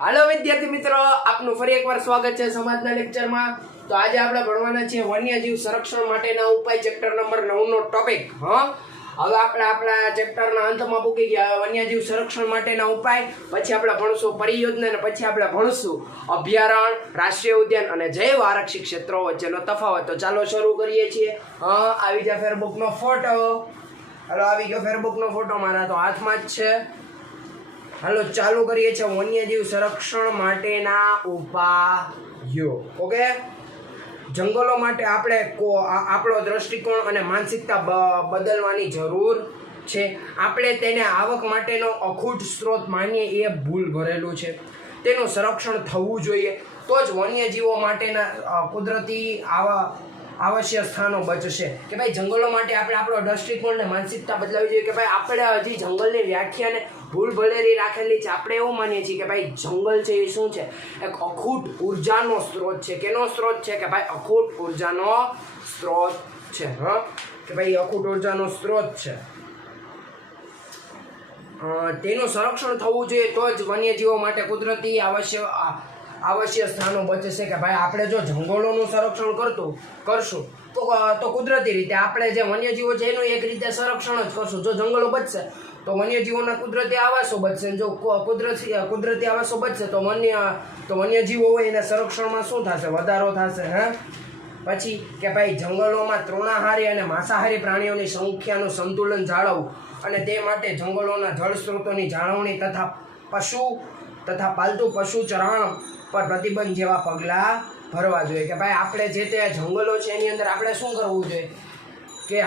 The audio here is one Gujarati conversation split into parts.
હાલો વિદ્યાર્થી મિત્રો, આપનું ફરી એકવાર સ્વાગત છે સમાજના લેક્ચરમાં. તો આજે આપણે ભણવાના છીએ વન્યજીવ સંરક્ષણ માટેના ઉપાય, ચેપ્ટર નંબર 9 નો ટોપિક. હવે આપણે આપણા ચેપ્ટરના અંતમાં પૂકી ગયા. વન્યજીવ સંરક્ષણ માટેના ઉપાય, પછી આપણે ભણશું પરિયોજના, અને પછી આપણે ભણશું અભયારણ્ય, રાષ્ટ્રીય ઉદ્યાન અને જૈવ આરક્ષિત ક્ષેત્રો વચ્ચેનો તફાવત. તો ચાલો શરૂ કરીએ છીએ. આવી જાય ફેરબુકનો ફોટો. હાલો, આવી ગયો ફેરબુકનો ફોટો, મારા તો હાથમાં જ છે. હાલો ચાલુ કરીએ છીએ વન્યજીવ સંરક્ષણ માટેના ઉપાયો. ઓકે, જંગલો માટે આપણે આપણો દ્રષ્ટિકોણ અને માનસિકતા બદલવાની જરૂર છે. આપણે તેને આવક માટેનો અખૂટ સ્ત્રોત માનીએ એ ભૂલ ભરેલું છે. તેનું સંરક્ષણ થવું જોઈએ, તો જ વન્યજીવો માટેના કુદરતી આવશ્યક સ્થાનો બચશે. કે ભાઈ જંગલો માટે આપણે આપણો દ્રષ્ટિકોણ ને માનસિકતા બદલાવી જોઈએ. કે ભાઈ આપણે હજી જંગલની વ્યાખ્યાને ભૂલ ભલેરી રાખેલી છે. આપણે એવું માનીએ છીએ કે ભાઈ જંગલ છે એ શું છે? એક અખૂટ ઉર્જાનો સ્ત્રોત છે. કેનો સ્ત્રોત છે? કે ભાઈ અખૂટ ઉર્જાનો સ્ત્રોત છે. કે ભાઈ અખૂટ ઉર્જાનો સ્ત્રોત છે. તેનું સંરક્ષણ થવું જોઈએ, તો જ વન્યજીવો માટે કુદરતી આવશ્યક સ્થાનો બચશે. કે ભાઈ આપણે જો જંગલોનું સંરક્ષણ કરશું તો કુદરતી રીતે આપણે જે વન્યજીવો છે એનું એક રીતે સંરક્ષણ જ કરશું. જો જંગલો બચશે તો વન્યજીવોના કુદરતી આવાસો બચશે. જો કુદરતી આવાસો બચશે તો વન્યજીવો હોય એના સંરક્ષણમાં શું થશે? વધારો થશે. પછી કે ભાઈ જંગલોમાં તૃણાહારી અને માંસાહારી પ્રાણીઓની સંખ્યાનું સંતુલન જાળવવું, અને તે માટે જંગલોના જળ સ્ત્રોતોની જાળવણી તથા પાલતુ પશુ ચરાણ પર પ્રતિબંધ જેવા પગલાં ભરવા જોઈએ. કે ભાઈ આપણે જે તે જંગલો છે એની અંદર આપણે શું કરવું જોઈએ? કે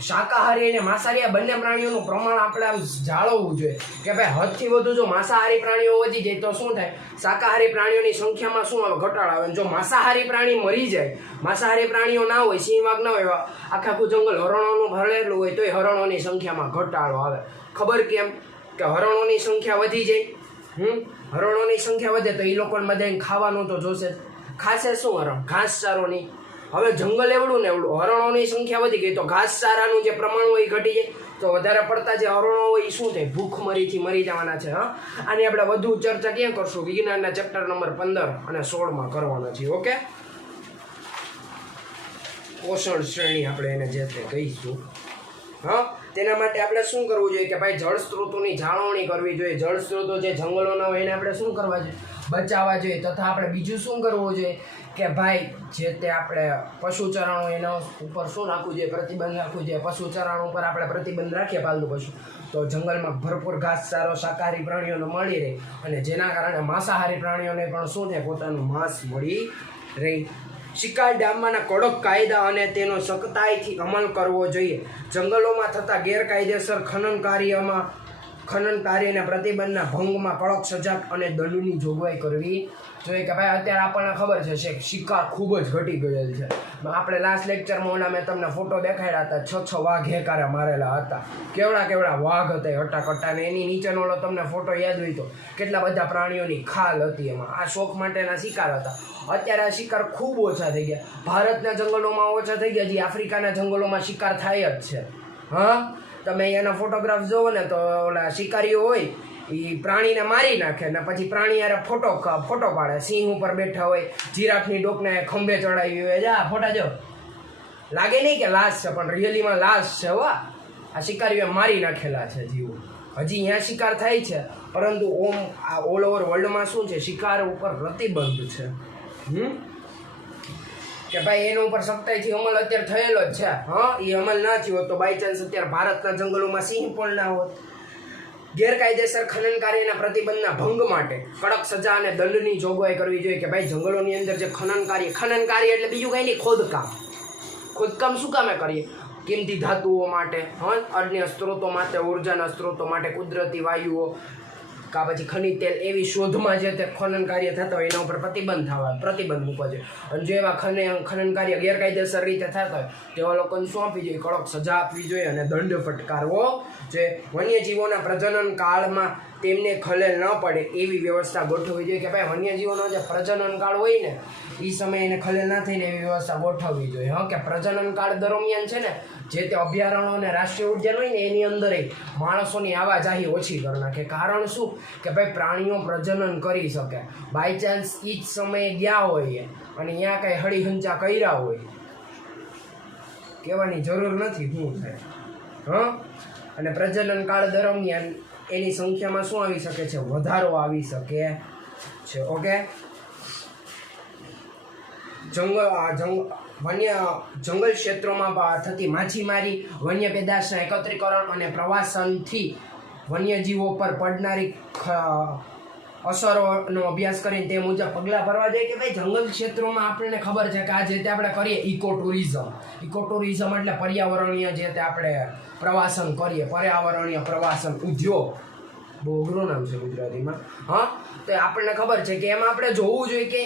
શાકાહારી અને માંસાહારી બંને પ્રાણીઓનું પ્રમાણ આપણે આમ જાળવવું જોઈએ. કે ભાઈ હદથી વધુ જો માંસાહારી પ્રાણીઓ વધી જાય તો શું થાય? શાકાહારી પ્રાણીઓની સંખ્યામાં શું આવે? ઘટાડો આવે. જો માંસાહારી પ્રાણી મરી જાય, માંસાહારી પ્રાણીઓ ના હોય, સિંહ વાઘ ના હોય, આખું જંગલ હરણોનું ભરેલું હોય, તો એ હરણોની સંખ્યામાં ઘટાડો આવે. ખબર કેમ? કે હરણોની સંખ્યા વધી જાય. હરણોની સંખ્યા વધે તો એ લોકોને બધાને ખાવાનું તો જોશે. ખાશે શું હરણ? ઘાસચારોની. હવે જંગલ એવડું ને એવડું, હરણોની સંખ્યા વધી ગઈ તો ઘાસચારાનું જે પ્રમાણ હોય એ ઘટી જાય. તો વધારે પડતા જે હરણો હોય એ શું થાય? ભૂખમરીથી મરી જવાના છે. આની આપણે વધુ ચર્ચા ક્યાં કરશું? વિજ્ઞાનના ચેપ્ટર નંબર 15 અને 16 કરવાના છીએ. ઓકે, પોષણ શ્રેણી આપણે એને જે તે કહીશું. તેના માટે આપણે શું કરવું જોઈએ? કે ભાઈ જળ સ્ત્રોતોની જાળવણી કરવી જોઈએ. જળ સ્ત્રોતો જે જંગલોના હોય એને આપણે શું કરવા જોઈએ? બચાવવા જોઈએ. તથા આપણે બીજું શું કરવું જોઈએ? કે ભાઈ જે તે આપણે પશુ ચરાણો એના ઉપર શું રાખવું જોઈએ? પ્રતિબંધ રાખવું જોઈએ. પશુ ચરાણો ઉપર આપણે પ્રતિબંધ રાખીએ, પાલતુ પશુ, તો જંગલમાં ભરપૂર ઘાસચારો શાકાહારી પ્રાણીઓને મળી રહે, અને જેના કારણે માંસાહારી પ્રાણીઓને પણ શું થાય? પોતાનું માંસ મળી રહે. શિકાર ડામવાના કડક કાયદા અને તેનો સખ્તાઈથી અમલ કરવો જોઈએ. જંગલોમાં થતા ગેરકાયદેસર ખનન કાર્યને પ્રતિબંધના ભંગમાં કડક સજા અને દંડની જોગવાઈ કરવી જોઈએ. કે ભાઈ અત્યારે આપણને ખબર છે શિકાર ખૂબ જ ઘટી ગયેલ છે. આપણે લાસ્ટ લેક્ચરમાં મેં તમને ફોટો દેખાડ્યા હતા. 6 વાઘ એકારે મારેલા હતા. કેવડા વાઘ હતા હટ્ટા. ને એની નીચેનો તમને ફોટો યાદ હોય તો કેટલા બધા પ્રાણીઓની ખાલ હતી એમાં. આ શોખ માટેના શિકાર હતા. અત્યારે આ શિકાર ખૂબ ઓછા થઈ ગયા. ભારતના જંગલોમાં ઓછા થઈ ગયા, જે આફ્રિકાના જંગલોમાં શિકાર થાય જ છે. તમે એના ફોટોગ્રાફ જોવો ને તો ઓલા શિકારીઓ હોય એ પ્રાણીને મારી નાખે ને પછી પ્રાણી યાર ફોટો પાડે. સિંહ ઉપર બેઠા હોય, જીરાફની ડોકને ખંભે ચડાવી હોય, જા ફોટા જો. લાગે નહીં કે લાશ છે, પણ રિયલીમાં લાશ છે. આ શિકારીઓ મારી નાખેલા છે જીવો. હજી અહીંયા શિકાર થાય છે, પરંતુ ઓલ ઓવર વર્લ્ડમાં શું છે? શિકાર ઉપર પ્રતિબંધ છે. કે ભાઈ એના ઉપર સખ્તાઈથી અમલ અત્યારે થયેલો જ છે. એ અમલ ના થયો તો બાય ચાન્સ અત્યારે ભારતના જંગલોમાં સિંહ પણ ના હોત. ગેરકાયદેસર ખનન કાર્યના પ્રતિબંધના ભંગ માટે કડક સજા અને દંડની જોગવાઈ કરવી જોઈએ. કે ભાઈ જંગલોની અંદર જે ખનન કાર્ય એટલે બીજું કંઈ નહીં, ખોદકામ શું કામે કરીએ? કિંમતી ધાતુઓ માટે, અન્ય સ્ત્રોતો માટે, ઉર્જાના સ્ત્રોતો માટે, કુદરતી વાયુઓ કા પછી ખનિજ તેલ, એવી શોધમાં જે તે ખનન કાર્ય થતા હોય એના ઉપર પ્રતિબંધ મૂકવો જોઈએ. અને જો એવા ખનન કાર્ય ગેરકાયદેસર રીતે થતા હોય તેવા લોકોને શું આપવી જોઈએ? કડક સજા આપવી જોઈએ અને દંડ ફટકારવો જોઈએ. વન્યજીવોના પ્રજનન કાળમાં તેમને ખલેલ ન પડે એવી વ્યવસ્થા ગોઠવવી જોઈએ. કે ભાઈ વન્યજીવોનો જે પ્રજનન કાળ હોય ને એ સમયે એને ખલેલ ના થઈને એવી વ્યવસ્થા ગોઠવવી જોઈએ. કે પ્રજનન કાળ દરમિયાન છે ને જે તે અભયારણ્યો અને રાષ્ટ્રીય ઉદ્યાન હોય ને એની અંદર માણસોની આવાજાહી ઓછી કરી નાખે. કારણ શું કે ભાઈ પ્રાણીઓ પ્રજનન કરી શકે. બાય ચાન્સ એ જ સમયે ગયા હોય અને ત્યાં કાંઈ હળીહંચા કર્યા હોય, કહેવાની જરૂર નથી શું થાય. અને પ્રજનન કાળ દરમિયાન એની સંખ્યામાં શું આવી શકે છે? વધારો આવી શકે છે. ઓકે, જંગલ ક્ષેત્રોમાં થતી માછીમારી, વન્ય પેદાશના એકત્રીકરણ અને પ્રવાસનથી વન્યજીવો પર પડનારી અસરોનો અભ્યાસ કરીને તે મુજબ પગલાં ભરવા જોઈએ. કે ભાઈ જંગલ ક્ષેત્રોમાં આપણને ખબર છે કે આ જે તે આપણે કરીએ ઇકો ટુરિઝમ એટલે પર્યાવરણીય જે તે આપણે પ્રવાસન કરીએ, પર્યાવરણીય પ્રવાસન ઉદ્યોગ, બહુ અઘરું નામ છે ગુજરાતીમાં. તો આપણને ખબર છે કે એમાં આપણે જોવું જોઈએ કે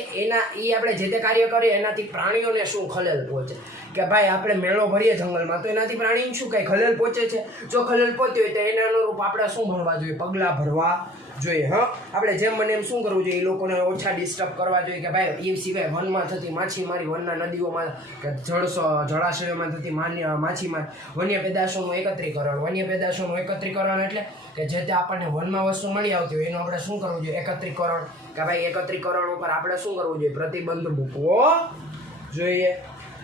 આપણે જે તે કાર્ય કરીએ એનાથી પ્રાણીઓને શું ખલેલ પહોંચે. કે ભાઈ આપણે મેળો ભરીએ જંગલમાં તો એનાથી પ્રાણીને શું કંઈ ખલેલ પહોંચે છે? જો ખલેલ પહોંચ્યું હોય તો એના અનુરૂપ આપણે શું ભરવા જોઈએ? પગલાં ભરવા જોઈએ. આપણે જેમ બને એમ શું કરવું જોઈએ? એ લોકોને ઓછા ડિસ્ટર્બ કરવા જોઈએ. કે ભાઈ એ સિવાય વનમાં થતી માછીમારી, વનના નદીઓમાં કે જળાશયોમાં થતી માછીમારી, વન્ય પેદાશોનું એકત્રીકરણ એટલે કે જે તે આપણને વનમાં વસ્તુ મળી આવતી હોય એનું આપણે શું કરવું જોઈએ? એકત્રીકરણ. કે ભાઈ એકત્રીકરણ ઉપર આપણે શું કરવું જોઈએ? પ્રતિબંધ મૂકવો જોઈએ.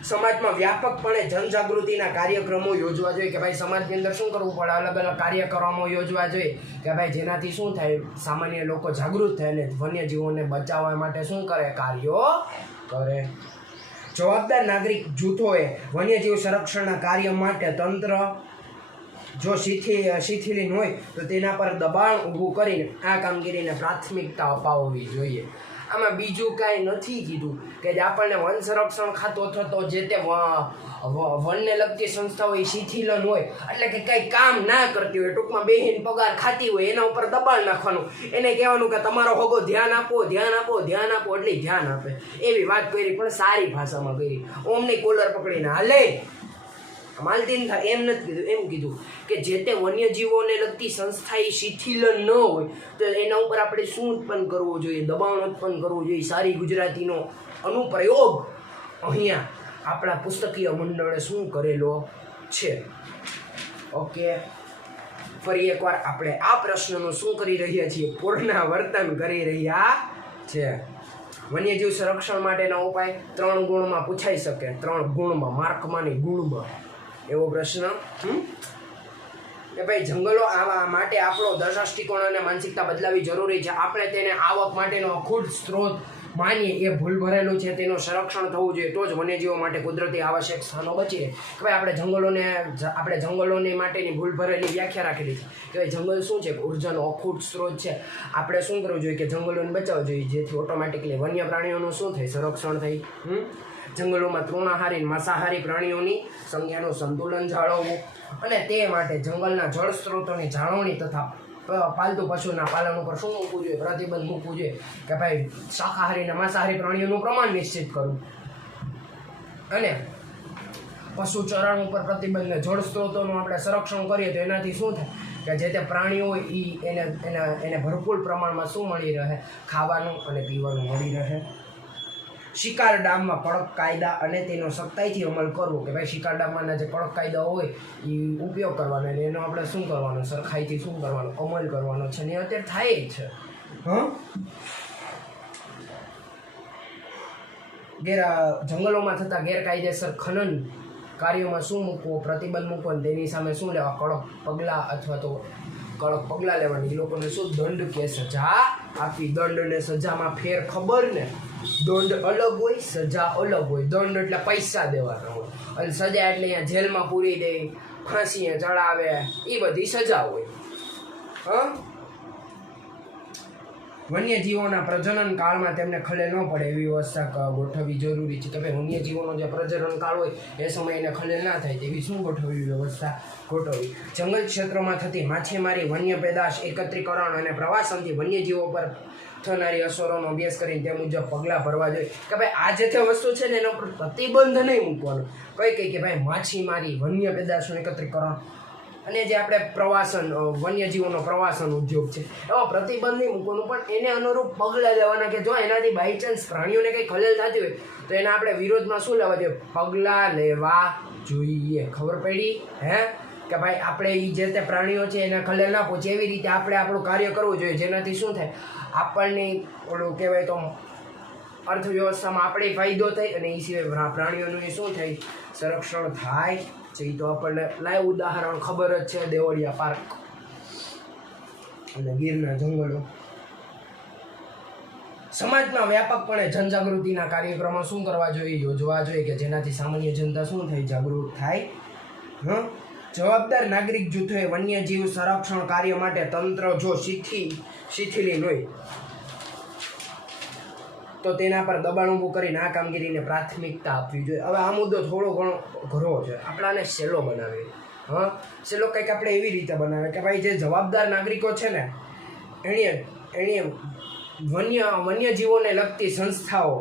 સમાજમાં વ્યાપકપણે જનજાગૃતિના કાર્યક્રમો યોજવા જોઈએ. કે ભાઈ સમાજની અંદર શું કરવું પડે? અલગ અલગ કાર્યક્રમો યોજવા જોઈએ કે ભાઈ જેનાથી શું થાય? સામાન્ય લોકો જાગૃત થાય ને વન્યજીવોને બચાવવા માટે શું કરે? કાર્યો કરે. જવાબદાર નાગરિક જૂથોએ વન્યજીવ સંરક્ષણના કાર્ય માટે તંત્ર જો શિથિલીન હોય તો તેના પર દબાણ ઊભું કરીને આ કામગીરીને પ્રાથમિકતા અપાવવી જોઈએ. આમાં બીજું કાંઈ નથી કીધું કે જે આપણને વન સંરક્ષણ ખાતું અથવા તો જે તે વનને લગતી સંસ્થાઓ એ શિથિલન હોય એટલે કે કંઈ કામ ના કરતી હોય, ટૂંકમાં બેહીને પગાર ખાતી હોય, એના ઉપર દબાણ નાખવાનું, એને કહેવાનું કે તમારો હોગો ધ્યાન આપો એટલે ધ્યાન આપે. એવી વાત કરી પણ સારી ભાષામાં કરી. ઓમની કોલર પકડીને હાલે માલતીન થાય એમ નથી કીધું. એમ કીધું કે જે તે વન્યજીવોને લગતી સંસ્થા એ શિથિલન ન હોય તો એના ઉપર આપણે શું ઉત્પન્ન કરવું જોઈએ? દબાણ ઉત્પન્ન કરવું જોઈએ. સારી ગુજરાતીનો અનુપ્રયોગ અહીંયા આપણા પુસ્તકીય મંડળે શું કરેલો છે. ઓકે, ફરી એકવાર આપણે આ પ્રશ્નનું શું કરી રહ્યા છીએ? પુનરાવર્તન કરી રહ્યા છે. વન્યજીવ સંરક્ષણ માટેના ઉપાય 3 ગુણમાં પૂછાઈ શકે. 3 ગુણમાં, માર્કમાંની ગુણમાં એવો પ્રશ્ન. કે ભાઈ જંગલો આવા માટે આપણો દ્રષ્ટિકોણ અને માનસિકતા બદલાવી જરૂરી છે. આપણે તેને આવક માટેનો અખૂટ સ્ત્રોત માનીએ એ ભૂલ ભરેલું છે. તેનું સંરક્ષણ થવું જોઈએ તો જ વન્યજીવો માટે કુદરતી આવશ્યક સ્થાનો બચી રહે. કે ભાઈ આપણે જંગલોને માટેની ભૂલ ભરેલી વ્યાખ્યા રાખેલી છે કે ભાઈ જંગલ શું છે? ઉર્જાનો અખૂટ સ્ત્રોત છે. આપણે શું કરવું જોઈએ? કે જંગલોને બચાવવું જોઈએ જેથી ઓટોમેટિકલી વન્ય પ્રાણીઓનું શું થાય? સંરક્ષણ થાય. જંગલોમાં તૃણાહારી માંસાહારી પ્રાણીઓની સંખ્યાનું સંતુલન જાળવવું અને તે માટે જંગલના જળ સ્ત્રોતોની જાળવણી તથા પાલતુ પશુના પાલન ઉપર શું મૂકવું જોઈએ? પ્રતિબંધ મૂકવું જોઈએ. કે ભાઈ શાકાહારી અને માંસાહારી પ્રાણીઓનું પ્રમાણ નિશ્ચિત કરવું અને પશુ ચરણ ઉપર પ્રતિબંધ. જળ સ્ત્રોતોનું આપણે સંરક્ષણ કરીએ તો એનાથી શું થાય? કે જે તે પ્રાણીઓ એને ભરપૂર પ્રમાણમાં શું મળી રહે? ખાવાનું અને પીવાનું મળી રહે. શિકાર ડામમાં કડક કાયદા અને તેનો સખ્તાઈથી અમલ કરવો. કે ભાઈ શિકાર ડામમાંના જે કડક કાયદાઓ હોય એ ઉપયોગ કરવાનો અને એનો આપણે શું કરવાનો? સરખાઈથી શું કરવાનો? અમલ કરવાનો છે. ને અત્યારે થાય જ છે. જંગલોમાં થતા ગેરકાયદેસર ખનન કાર્યોમાં શું મૂકવો? પ્રતિબંધ મૂકવો અને તેની સામે શું લેવા? કડક પગલાં અથવા તો કડક પગલાં લેવાની. એ લોકોને શું દંડ કે સજા આપી? દંડ ને સજામાં ફેર ખબર ને? દંડ અલગ હોય, સજા અલગ હોય. દંડ એટલે પૈસા દેવાના હોય અને સજા એટલે અહીંયા જેલમાં પૂરી દે, ફાંસીએ ચડાવે, એ બધી સજા હોય. વન્યજીવોના પ્રજનન કાળમાં તેમને ખલેલ ન પડે એવી વ્યવસ્થા ગોઠવવી જરૂરી છે. કે ભાઈ વન્યજીવોનો જે પ્રજનન કાળ હોય એ સમયે એને ખલેલ ના થાય તેવી શું ગોઠવવી? વ્યવસ્થા ગોઠવવી. જંગલ ક્ષેત્રોમાં થતી માછીમારી, વન્ય પેદાશ એકત્રીકરણ અને પ્રવાસનથી વન્યજીવો પર થનારી અસરોનો અભ્યાસ કરીને તે મુજબ પગલાં ભરવા જોઈએ. કે ભાઈ આ જે તે વસ્તુ છે ને એના ઉપર પ્રતિબંધ નહીં મૂકવાનો. કઈ કે ભાઈ માછીમારી, વન્ય પેદાશનું એકત્રીકરણ, અને જે આપણે પ્રવાસન વન્યજીવોનો પ્રવાસન ઉદ્યોગ છે એવા પ્રતિબંધ નહીં મૂકવાનું, પણ એને અનુરૂપ પગલાં લેવાના કે જો એનાથી બાય ચાન્સ પ્રાણીઓને કંઈ ખલેલ થતી હોય તો એના આપણે વિરોધમાં શું લેવા જોઈએ? પગલાં લેવા જોઈએ. ખબર પડી? કે ભાઈ આપણે એ જે તે પ્રાણીઓ છે એને ખલેલ ના પહોંચે એવી રીતે આપણે આપણું કાર્ય કરવું જોઈએ, જેનાથી શું થાય આપણને ઓલું કહેવાય તો અર્થવ્યવસ્થામાં આપણે ફાયદો થાય અને એ સિવાય પ્રાણીઓનું શું થાય સંરક્ષણ થાય છે. એ તો આપણને લાઈવ ઉદાહરણ ખબર જ છે, દેવળિયા પાર્ક અને ગીરના જંગલો. સમાજમાં વ્યાપકપણે જનજાગૃતિના કાર્યક્રમો શું કરવા જોઈએ? યોજવા જોઈએ કે જેનાથી સામાન્ય જનતા શું થાય? જાગૃત થાય. જવાબદાર નાગરિક જૂથોએ વન્યજીવ સંરક્ષણ કાર્ય માટે તંત્ર જો શિથિલીન હોય તો તેના પર દબાણ ઊભું કરીને આ કામગીરીને પ્રાથમિકતા આપવી જોઈએ. હવે આ મુદ્દો થોડો ઘણો ઘરો છે, આપણાને સહેલો બનાવે. સહેલો કંઈક આપણે એવી રીતે બનાવે કે ભાઈ જે જવાબદાર નાગરિકો છે ને એણે વન્યજીવોને લગતી સંસ્થાઓ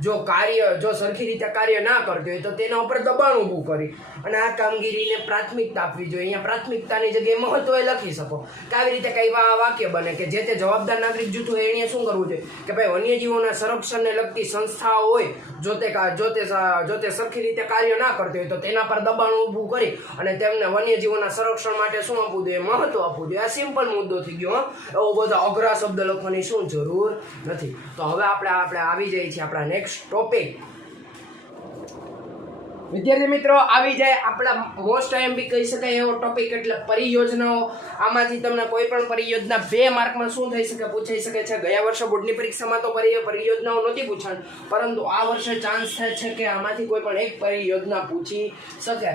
જો સરખી રીતે કાર્ય ના કરતી હોય તો તેના ઉપર દબાણ ઊભું કરી અને આ કામગીરીને પ્રાથમિકતા આપવી જોઈએ. અહીંયા પ્રાથમિકતાની જગ્યાએ મહત્વ લખી શકો કે આવી રીતે કઈ વાક્ય બને કે જે તે જવાબદાર નાગરિક જૂથ હોય એણે શું કરવું જોઈએ કે ભાઈ વન્યજીવોના સંરક્ષણને લગતી સંસ્થાઓ હોય જો તે સરખી રીતે કાર્ય ના કરતી હોય તો તેના પર દબાણ ઊભું કરી અને તેમને વન્યજીવોના સંરક્ષણ માટે શું આપવું જોઈએ? મહત્વ આપવું જોઈએ. આ સિમ્પલ મુદ્દો થઈ ગયો. એવો બધા અઘરા શબ્દ લખવાની શું જરૂર નથી. તો હવે આપણે આવી જઈએ છીએ આપણા નેક્સ્ટ ટોપિક. વિદ્યાર્થી મિત્રો, આવી જાય આપણા મોસ્ટ બી કહી શકાય એવો ટોપિક એટલે પરિયોજનાઓ. આમાંથી તમને કોઈ પણ પરિયોજના 2 માર્કમાં શું થઈ શકે? પૂછાઈ શકે છે. ગયા વર્ષે બોર્ડની પરીક્ષામાં તો પરિયોજનાઓ નહોતી પૂછાણી, પરંતુ આ વર્ષે ચાન્સ થાય છે કે આમાંથી કોઈ પણ એક પરિયોજના પૂછી શકે,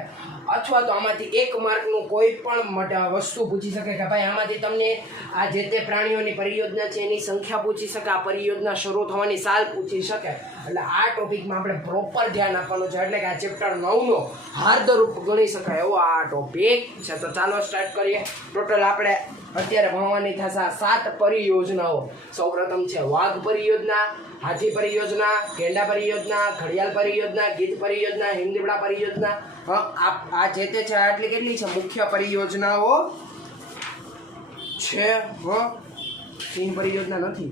અથવા તો આમાંથી 1 માર્કનું કોઈ પણ વસ્તુ પૂછી શકે કે ભાઈ આમાંથી તમને આ જે તે પ્રાણીઓની પરિયોજના છે એની સંખ્યા પૂછી શકે, આ પરિયોજના શરૂ થવાની સાલ પૂછી શકે. એટલે આ ટોપિકમાં આપણે પ્રોપર ધ્યાન આપવાનું છે. એટલે કે આ ચેપ્ટર 9નો હાર્દરૂપ ગણી શકાય એવો આ ટોપિક છે. તો ચાલો સ્ટાર્ટ કરીએ. ટોટલ આપણે અત્યારે ભણવાની થશે 7 પરિયોજનાઓ. સૌપ્રથમ છે વાઘ પરિયોજના, હાથી પરિયોજના, ગેંડા પરિયોજના, ઘડિયાળ પરિયોજના, ગીધ પરિયોજના, હિમદીપડા પરિયોજના. આ જે તે છે આટલી કેટલી છે મુખ્ય પરિયોજનાઓ છે. સિંહ પરિયોજના નથી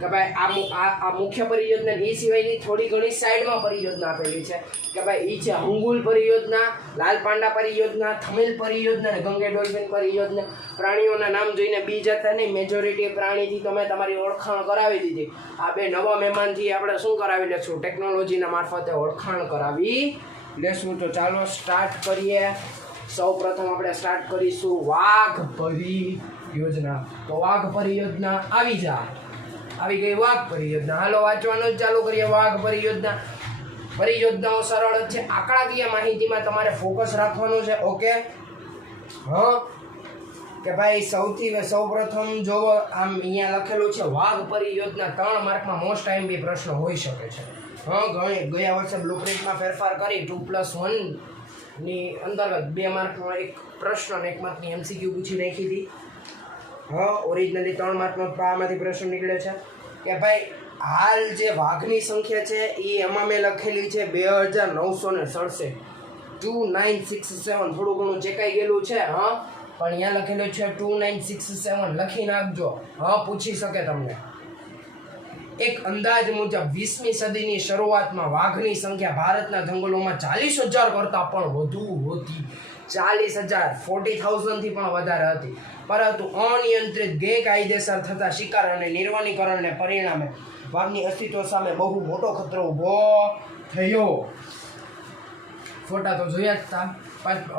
કે ભાઈ આ મુખ્ય પરિયોજના એ સિવાયની થોડી ઘણી સાઈડમાં પરિયોજના આપેલી છે કે ભાઈ એ છે હંગુલ પરિયોજના, લાલ પાંડા પરિયોજના, થમિલ પરિયોજના અને ગંગે ડોલ્ફિન પરિયોજના. પ્રાણીઓના નામ જોઈને બી જતા નહીં, મેજોરિટી પ્રાણીથી તમે તમારી ઓળખાણ કરાવી દીધી. આ 2 નવા મહેમાનથી આપણે શું કરાવી લેશું? ટેકનોલોજીના મારફતે ઓળખાણ કરાવી લેશું. તો ચાલો સ્ટાર્ટ કરીએ. સૌ પ્રથમ આપણે સ્ટાર્ટ કરીશું વાઘ પરિયોજના. તો વાઘ પરિયોજના આવી ગઈ વાઘ પરિયોજના. હાલો વાંચવાનું ચાલુ કરીએ. વાઘ પરિયોજના. પરિયોજનાઓ સરળ જ છે. આંકડાકીય માહિતીમાં તમારે ફોકસ રાખવાનું છે. ઓકે, કે ભાઈ સૌ પ્રથમ જો આમ અહીંયા લખેલું છે વાઘ પરિયોજના, 3 માર્કમાં મોસ્ટ બી પ્રશ્ન હોઈ શકે છે. ગયા વર્ષે બ્લુપ્રિન્ટમાં ફેરફાર કરી 2+1 ની અંતર્ગત 2 માર્કનો એક પ્રશ્ન અને 1 માર્કની MCQ પૂછી નાખી હતી. ઓરિજિનલી 3 માર્કનો આમાંથી પ્રશ્ન નીકળ્યો છે કે ભાઈ હાલ જે વાઘની સંખ્યા છે એ એમાં મેં લખેલી છે 2967, 2967. થોડું ઘણું ચેકાઈ ગયેલું છે પણ અહીંયા લખેલું છે 2967. લખી નાખજો. પૂછી શકે તમને. એક અંદાજ મુજબ 20મી સદીની શરૂઆતમાં વાઘની સંખ્યા ભારતના જંગલોમાં 40,000 કરતાં પણ વધુ હતી. 40,000, 40,000 થી પણ વધારે હતી. પરંતુ અનિયંત્રિત ગેરકાયદેસર થતા શિકાર અને નિર્વનીકરણને પરિણામે વાઘની અસ્તિત્વ સામે બહુ મોટો ખતરો ઊભો થયો. ફોટા તો જોયા જ હતા.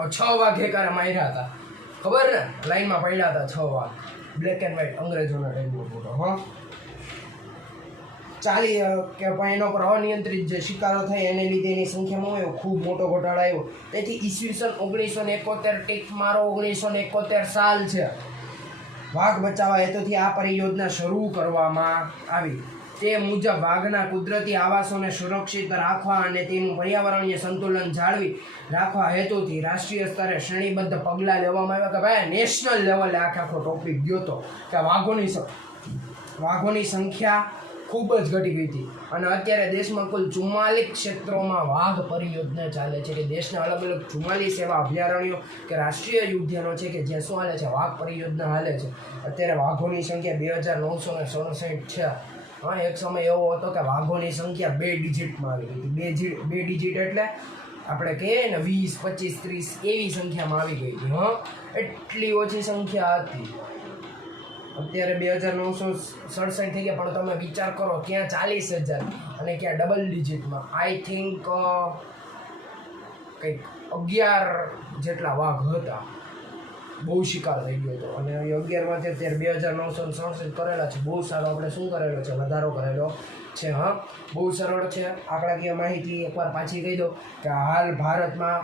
6 વાઘ એકારે માર્યા હતા, ખબર ને? લાઈનમાં પડ્યા હતા 6 વાઘ, બ્લેક એન્ડ વ્હાઈટ અંગ્રેજોના ટાઈમનો ફોટો. કે પણ એના પર અનિયંત્રિત જે શિકારો થાય એને લીધે એની સંખ્યામાં ખૂબ મોટો ઘટાડો આવ્યો. તેથી ઈસવીસન 1971 ટીક મારો 1971 સાલ છે. વાઘ બચાવવા હેતુથી આ પરિયોજના શરૂ કરવામાં આવી. તે મુજબ વાઘના કુદરતી આવાસોને સુરક્ષિત રાખવા અને તેનું પર્યાવરણીય સંતુલન જાળવી રાખવા હેતુથી રાષ્ટ્રીય સ્તરે શ્રેણીબદ્ધ પગલાં લેવામાં આવ્યા. કે ભાઈ નેશનલ લેવલે આખો ટોપિક ગયો હતો કે વાઘોની સંખ્યા ખૂબ જ ઘટી ગઈ હતી. અને અત્યારે દેશમાં કુલ 44 ક્ષેત્રોમાં વાઘ પરિયોજના ચાલે છે, કે દેશના અલગ અલગ 44 એવા અભયારણ્યો કે રાષ્ટ્રીય ઉદ્યાનો છે કે જ્યાં શું હાલે છે, વાઘ પરિયોજના હાલે છે. અત્યારે વાઘોની સંખ્યા 2967 છે. હા, એક સમય એવો હતો કે વાઘોની સંખ્યા 2 ડિજિટમાં આવી ગઈ હતી. 2 ડિજિટ એટલે આપણે કહીએ ને 20, 25, 30 એવી સંખ્યામાં આવી ગઈ હતી. હા, એટલી ઓછી સંખ્યા હતી. અત્યારે 2967 થઈ ગયા, પણ તમે વિચાર કરો ક્યાં 40,000 અને ક્યાં ડબલ ડિજિટમાં. આઈ થિંક કંઈક 11 જેટલા વાઘ હતા. બહુ શિકાર થઈ ગયો હતો. અને 11માંથી અત્યારે 2967 કરેલા છે. બહુ સારો આપણે શું કરેલો છે, વધારો કરેલો છે. હા, બહુ સરળ છે. આંકડાકીય માહિતી એકવાર પાછી કહી દો કે હાલ ભારતમાં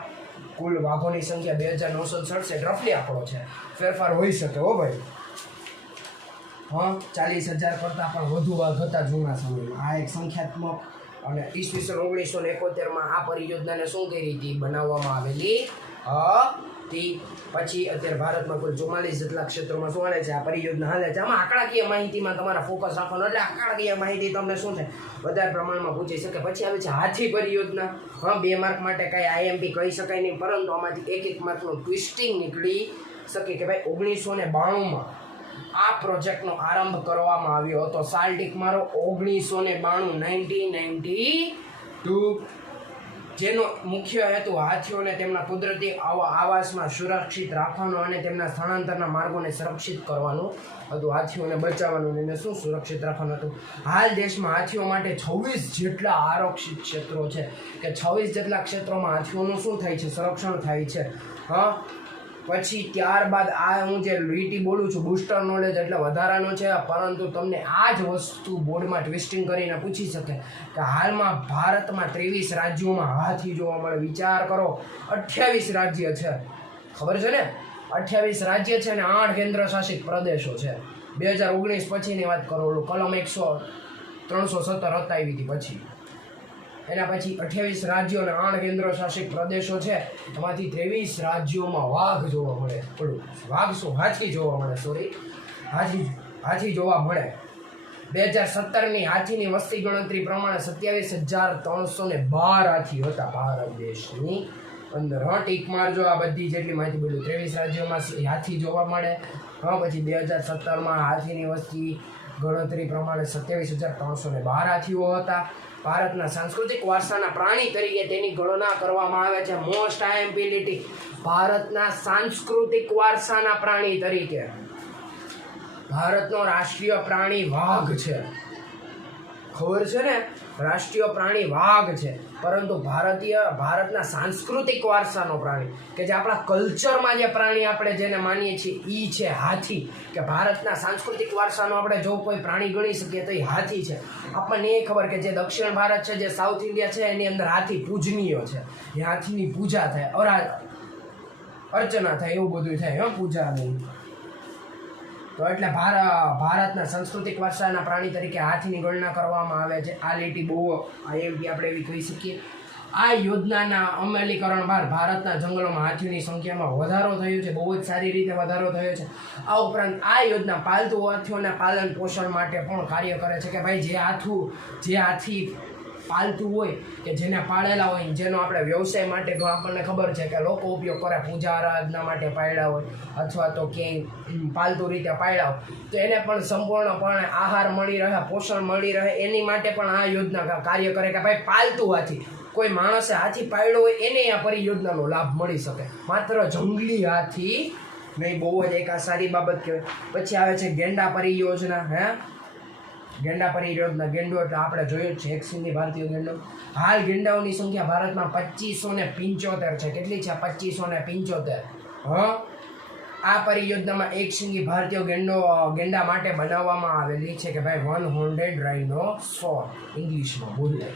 કુલ વાઘોની સંખ્યા 2967 રફલી આંકડો છે. ફેરફાર હોઈ શકે હો ભાઈ. હા, 40,000 કરતાં પણ વધુ વાઘ હતા જૂના સમયમાં. આ એક સંખ્યાત્મક. અને ઈસવીસન 1971માં આ પરિયોજનાને શું કરી હતી, બનાવવામાં આવેલી હતી. પછી અત્યારે ભારતમાં કુલ 44 જેટલા ક્ષેત્રોમાં શું હાલે છે, આ પરિયોજના હાલે છે. આમાં આંકડાકીય માહિતીમાં તમારા ફોકસ રાખવાનો, એટલે આંકડાકીય માહિતી તમને શું છે, વધારે પ્રમાણમાં પૂછી શકે. પછી આવે છે હાથી પરિયોજના. હા, 2 માર્ક માટે કાંઈ આઈએમપી કહી શકાય નહીં, પરંતુ આમાંથી 1 માર્કનું ટ્વિસ્ટિંગ નીકળી શકે કે ભાઈ 1992માં આ પ્રોજેક્ટનો આરંભ કરવામાં આવ્યો હતો. સાલ ટીક મારો 1992, જેનો મુખ્ય હેતુ હાથીઓને તેમના કુદરતી આવાસમાં સુરક્ષિત રાખવાનો અને તેમના સ્થળાંતરના માર્ગોને સુરક્ષિત કરવાનું હતું. હાથીઓને બચાવવાનું અને શું સુરક્ષિત રાખવાનું હતું. હાલ દેશમાં હાથીઓ માટે 26 જેટલા આરક્ષિત ક્ષેત્રો છે, કે 26 જેટલા ક્ષેત્રોમાં હાથીઓનું શું થાય છે, સંરક્ષણ થાય છે. હા, પછી ત્યારબાદ આ હું જે લીટી બોલું છું બૂસ્ટર નોલેજ એટલે વધારાનું છે, પરંતુ તમને આ જ વસ્તુ બોર્ડમાં ટ્વિસ્ટિંગ કરીને પૂછી શકે કે હાલમાં ભારતમાં 23 રાજ્યોમાં હાથી જોવા મળે. વિચાર કરો, 28 રાજ્ય છે, ખબર છે ને, 28 રાજ્ય છે અને 8 કેન્દ્ર શાસિત પ્રદેશો છે. 2019 પછીની વાત કરો, કલમ 317 હટાવી હતી પછી. એના પછી 28 રાજ્યો અને 8 કેન્દ્ર શાસિત પ્રદેશો છે. એમાંથી 23 રાજ્યોમાં વાઘ જોવા મળે. હાથી જોવા મળે. સોરી, હાથી જોવા મળે. 2017ની હાથીની વસ્તી ગણતરી પ્રમાણે 27,312 હાથી હતા ભારત દેશની અંદર. હા, ટીક મારજો. આ બધી જેટલી માહિતી બોલી 23 રાજ્યોમાં હાથી જોવા મળે. હા, પછી 2017માં હાથીની વસ્તી ગણતરી પ્રમાણે 27,312 હાથીઓ હતા. ભારતના સાંસ્કૃતિક વારસાના પ્રાણી તરીકે તેની ગણના કરવામાં આવે છે. મોસ્ટ આઈએમપી ભારતના સાંસ્કૃતિક વારસાના પ્રાણી તરીકે. ભારતનો રાષ્ટ્રીય પ્રાણી વાઘ છે, ખબર છે ને, રાષ્ટ્રીય પ્રાણી વાઘ છે. પરંતુ ભારતના સાંસ્કૃતિક વારસાનો પ્રાણી, કે જે આપણા કલ્ચરમાં જે પ્રાણી આપણે જેને માનીએ છીએ એ છે હાથી. કે ભારતના સાંસ્કૃતિક વારસાનો આપણે જો કોઈ પ્રાણી ગણી શકીએ તો એ હાથી છે. આપણને એ ખબર કે જે દક્ષિણ ભારત છે, જે સાઉથ ઇન્ડિયા છે, એની અંદર હાથી પૂજનીય છે. એ હાથીની પૂજા થાય, અર્ચના થાય, એવું બધું થાય. પૂજા નહીં તો એટલે ભારતના સાંસ્કૃતિક વારસાના પ્રાણી તરીકે હાથીની ગણના કરવામાં આવે છે. આ લીટી બહુ આઈએમપી આપણે એવી કહી શકીએ. આ યોજનાના અમલીકરણ બાદ ભારતના જંગલોમાં હાથીઓની સંખ્યામાં વધારો થયો છે, બહુ જ સારી રીતે વધારો થયો છે. આ ઉપરાંત આ યોજના પાલતુ હાથીઓના પાલન પોષણ માટે પણ કાર્ય કરે છે. કે ભાઈ જે હાથી પાલતુ હોય, કે જેને પાળેલા હોય, જેનો આપણે વ્યવસાય માટે આપણને ખબર છે કે લોકો ઉપયોગ કરે, પૂજા આરાધના માટે પાળ્યા હોય અથવા તો ક્યાંય પાલતુ રીતે પાળ્યા હોય, તો એને પણ સંપૂર્ણપણે આહાર મળી રહે, પોષણ મળી રહે, એની માટે પણ આ યોજના કાર્ય કરે. કે ભાઈ પાલતુ હાથી, કોઈ માણસે હાથી પાળ્યો હોય એને આ પરિયોજનાનો લાભ મળી શકે, માત્ર જંગલી હાથી નહીં. બહુ જ એક આ સારી બાબત કહેવાય. પછી આવે છે ગેંડા પરિયોજના. ગેંડા પરિયોજના. ગેંડો એટલે આપણે જોયું જ છે, એક સિંધી ભારતીય ગેંડો. હાલ ગેંડાઓની સંખ્યા ભારતમાં 2575 છે. કેટલી છે? 2575. હા, આ પરિયોજનામાં એક સિંધી ભારતીય ગેંડા માટે બનાવવામાં આવેલી છે. કે ભાઈ 100 રાઇનોસોર ઇંગ્લિશમાં બોલાય.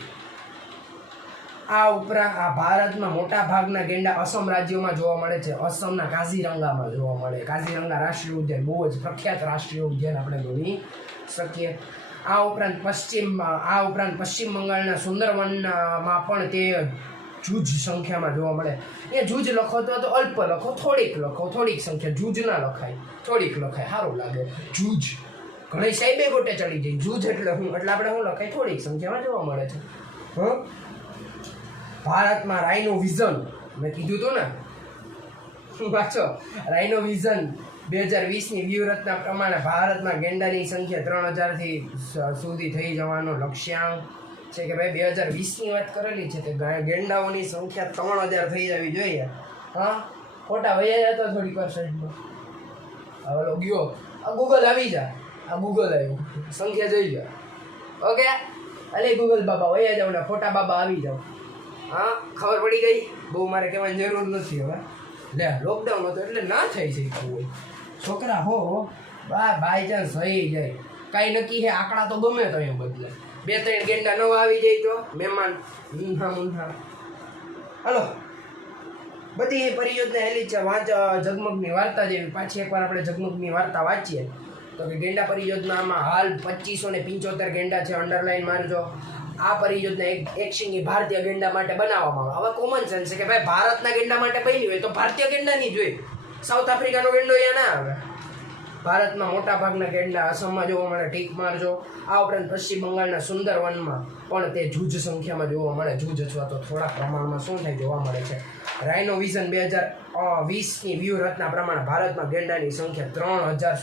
આ ઉપરાંત આ ભારતમાં મોટા ભાગના ગેંડા અસમ રાજ્યોમાં જોવા મળે છે. અસમના કાઝીરંગામાં જોવા મળે. કાઝીરંગા રાષ્ટ્રીય ઉદ્યાન બહુ જ પ્રખ્યાત રાષ્ટ્રીય ઉદ્યાન આપણે ગણી શકીએ. આ ઉપરાંત પશ્ચિમ બંગાળના સુંદરવનમાં પણ તે જૂજ સંખ્યામાં જોવા મળે. એ જૂજ લખો તો અલ્પ લખો, થોડીક સંખ્યા. જૂજ ના લખાય, થોડીક લખાય, સારું લાગે. જૂજ ઘણી સાહેબે ગોટે ચડી જાય. જૂજ એટલે હું એટલે આપણે શું લખાય થોડીક સંખ્યામાં જોવા મળે છે. ભારતમાં રાઇનો વિઝન મેં કીધું હતું ને વાંચો. રાઇનો વિઝન 2020ની વ્યૂહરચના પ્રમાણે ભારતમાં ગેંડાની સંખ્યા 3000 સુધી થઈ જવાનો લક્ષ્યાંક છે કે ભાઈ 2020ની વાત કરેલી છે તે ગેંડાઓની સંખ્યા 3000 થઈ જવી જોઈએ. હા ખોટા વૈયા જતો થોડીક વાર સાઈડમાં. હવે ગયો આ ગૂગલ આવી જા. આ ગૂગલ આવ્યું સંખ્યા જોઈ લો. ઓકે અલે ગૂગલ બાબા વૈયા જાવ ને ખોટા બાબા આવી જાવ. હા ખબર પડી ગઈ. બહુ મારે કહેવાની જરૂર નથી હવે. લે લોકડાઉન હતો એટલે ના થઈ શક્યું હોય. છોકરા હો બાય ચાન્સ થઈ જાય કાંઈ નક્કી છે. આંકડા તો ગમે તો એ બદલે 2-3 ગેંડા નવા આવી જાય તો મહેમાન મુન્હા. હલો બધી પરિયોજના એલી છે. વાંચ ઝગમગની વાર્તા જેવી. પાછી એકવાર આપણે ઝગમગની વાર્તા વાંચીએ તો કે ગેંડા પરિયોજનામાં હાલ 2575 ગેંડા છે. અંડરલાઈન મારજો. આ પરિયોજના એક શીંગી ભારતીય ગેંડા માટે બનાવવામાં આવે. હવે કોમન સેન્સ છે કે ભાઈ ભારતના ગેંડા માટે બની હોય તો ભારતીય ગેંડાની જોઈએ. સાઉથ આફ્રિકાનો ગેંડો અહીંયા ના આવે. ભારતમાં મોટા ભાગના ગેંડા આસામમાં જોવા મળે. ટીક મારજો. આ ઉપરાંત પશ્ચિમ બંગાળના સુંદરવનમાં પણ તે જૂજ સંખ્યામાં જોવા મળે. જૂજ અથવા તો થોડા પ્રમાણમાં શું થાય જોવા મળે છે. રાઇનો વિઝન 2020ની વ્યૂહરચના પ્રમાણે ભારતમાં ગેંડાની સંખ્યા 3000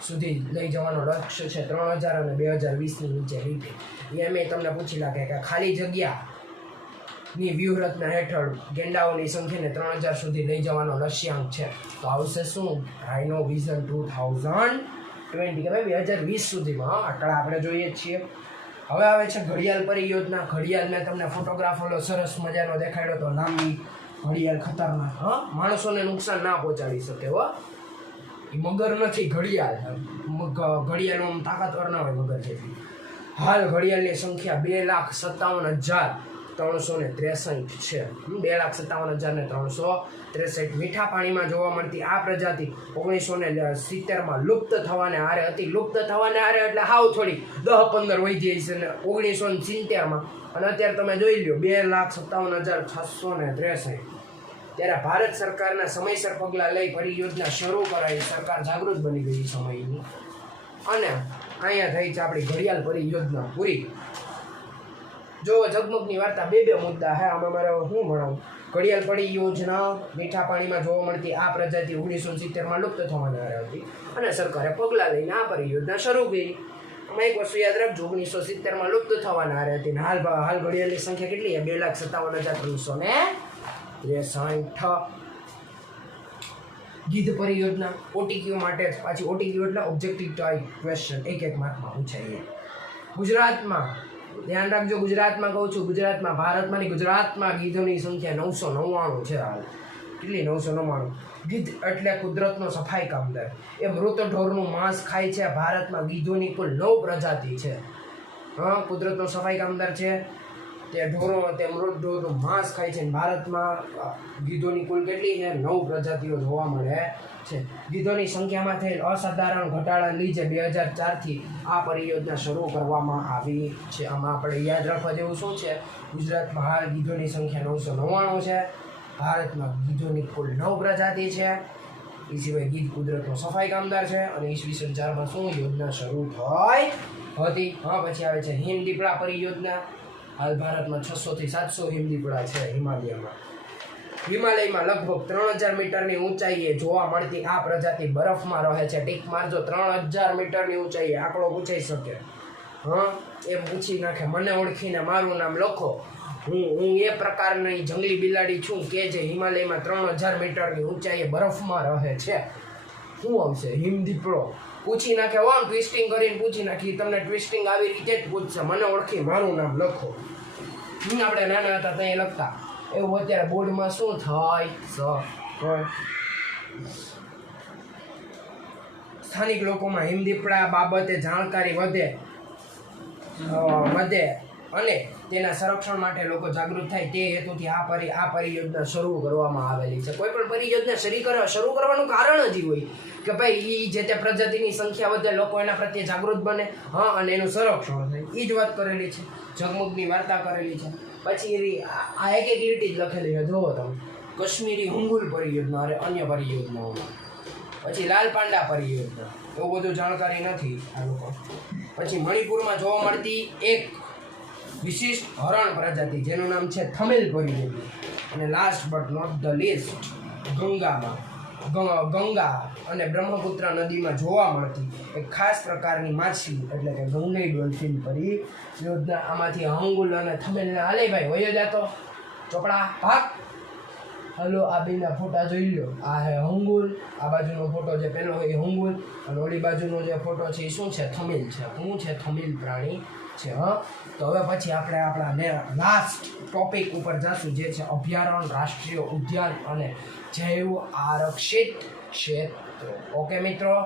સુધી લઈ જવાનો લક્ષ્ય છે. 3000 અને 2020ની નીચે રીતે. એમ તમને પૂછી લાગે કે ખાલી જગ્યાની વ્યૂહરચના હેઠળ ગેંડાઓની સંખ્યાને 3000 સુધી લઈ જવાનો લક્ષ્યાંક છે. તો આવશે શું? રાઇનો વિઝન 2020 કે ભાઈ 2020 સુધીમાં આટલા આપણે જોઈએ છીએ. હવે આવે છે ઘડિયાળ પરિયોજના. ઘડિયાળ મેં તમને ફોટોગ્રાફ ઓલો સરસ મજાનો દેખાડ્યો તો. લાંબી ઘડિયાળ ખતરનાક. માણસોને નુકસાન ના પહોંચાડી શકે. એ મગર નથી ઘડિયાળ. ઘડિયાળનો તાકાતવર ના હોય મગર જેટલી. હાલ ઘડિયાળની સંખ્યા 2,57,363 છે. 2,57,363. મીઠા પાણીમાં જોવા મળતી આ પ્રજાતિ 1970માં લુપ્ત થવાને આરે હતી. લુપ્ત થવાને આરે એટલે હાવ થોડી 10-15 વહી જાય છે. 1970માં અને અત્યારે તમે જોઈ લો 2,57,663. ત્યારે ભારત સરકારના સમયસર પગલાં લઈ પરિયોજના શરૂ કરાઈ. સરકાર જાગૃત બની ગઈ સમયની. અને અહીંયા થઈ છે આપણી ઘડિયાળ પરિયોજના પૂરી. જો ઝગમગની વાર્તા 2 મુદ્દા હે. આમાં મારે શું ભણાવું? ઘડિયાળ પરિયોજના મીઠા પાણીમાં જોવા મળતી આ પ્રજાતિ 1970માં લુપ્ત થવાને આરે હતી અને સરકારે પગલાં લઈને આ પરિયોજના શરૂ કરી. આમાં એક વસ્તુ યાદ રાખજો, 1970માં લુપ્ત થવાના આરે હતી. હાલ ઘડિયાળની સંખ્યા કેટલી છે? 2,57,363. ગીધ પરિયોજના ઓટીક્યુ માટે. પાછી ઓટીક્યુ એટલે ઓબ્જેક્ટિવ ટાઈપ ક્વેશ્ચન. એક માર્કમાં પૂછાય. ગુજરાતમાં ધ્યાન રાખજો. ગુજરાતમાં કહું છું, ગુજરાતમાં ભારતમાંની ગુજરાતમાં ગીધોની સંખ્યા 999 છે. હાલ કેટલી? 999. ગીધ એટલે કુદરતનો સફાઈ કામદાર. એ મૃત ઢોરનું માંસ ખાય છે. ભારતમાં ગીધોની કુલ 9 પ્રજાતિ છે. કુદરતનો સફાઈ કામદાર છે. તે મૃત ઢોરનું માંસ ખાય છે. ભારતમાં ગીધોની કુલ કેટલી છે? 9 પ્રજાતિઓ જોવા મળે છે. ગીધોની સંખ્યામાં થયેલ અસાધારણ ઘટાડા લીધે 2004થી આ પરિયોજના શરૂ કરવામાં આવી છે. આમાં આપણે યાદ રાખવા જેવું શું છે? ગુજરાતમાં હાલ ગીધોની સંખ્યા 999 છે. ભારતમાં ગીધોની કુલ 9 પ્રજાતિ છે. એ સિવાય ગીધ કુદરતનો સફાઈ કામદાર છે. અને ઈસવીસન 4માં શું યોજના શરૂ થઈ હતી? પછી આવે છે હિમદીપડા પરિયોજના. હાલ ભારતમાં 600 થી 700 હિમદીપડા છે હિમાલયમાં. હિમાલયમાં લગભગ 3000 મીટરની ઊંચાઈએ જોવા મળતી આ પ્રજાતિ બરફમાં રહે છે. ટીક મારજો. 3000 મીટરની ઊંચાઈએ આંકડો પૂછાઈ શકે. એમ પૂછી નાખે મને ઓળખીને મારું નામ લખો. હું એ પ્રકારની જંગલી બિલાડી છું કે જે હિમાલયમાં 3000 મીટરની ઊંચાઈએ બરફમાં રહે છે. શું આવશે? હિમદીપડો. પૂછી નાખે. ટ્વિસ્ટિંગ કરીને પૂછી નાખી. તમને ટ્વિસ્ટિંગ આવી રીતે જ પૂછશે. મને ઓળખી મારું નામ લખો. આપણે નાના હતા ત્યાં લખતા. એવું અત્યારે બોર્ડમાં શું થાય? સ્થાનિક લોકોમાં હિમદીપડા બાબતે જાણકારી વધે અને તેના સંરક્ષણ માટે લોકો જાગૃત થાય તે હેતુથી આ પરિયોજના શરૂ કરવામાં આવેલી છે. કોઈ પણ પરિયોજના શરૂ કરવાનું કારણ જ હોય કે ભાઈ એ જે તે પ્રજાતિની સંખ્યા વધે, લોકો એના પ્રત્યે જાગૃત બને, અને એનું સંરક્ષણ થાય. એ જ વાત કરેલી છે. ઝગમગની વાર્તા કરેલી છે. પછી આ એક લીટી જ લખેલી છે. જોવો તમે. કાશ્મીરી હુંગુલ પરિયોજના અને અન્ય પરિયોજનાઓમાં પછી લાલ પાંડા પરિયોજના, એવું બધું જાણકારી નથી આ લોકો. પછી મણિપુરમાં જોવા મળતી એક વિશિષ્ટ હરણ પ્રજાતિ જેનું નામ છે થમિલ પરિયોજના. અને last but not the least, Ganga અને બ્રહ્મપુત્ર નદીમાં જોવા મળતી એક ખાસ પ્રકારની માછલી એટલે કે ગંગઈ ડોલ્ફિન પરિયોજના. આમાંથી હંગુલ અને થમિલને હાલે ભાઈ વયો જાતો ચોપડા ભાગ. હલો આ બેના ફોટા જોઈ લો. આ હે હંગુલ, આ બાજુનો ફોટો જે પેલો હોય એ હંગુલ, અને ઓલી બાજુનો જે ફોટો છે એ શું છે? થમિલ છે. શું છે? થમિલ પ્રાણી છે. હા, તો હવે પછી આપણે આપણા લાસ્ટ ટોપિક ઉપર જઈશું, જે છે અભયારણ્ય, રાષ્ટ્રીય ઉદ્યાન અને જૈવ આરક્ષિત ક્ષેત્રો. ઓકે મિત્રો.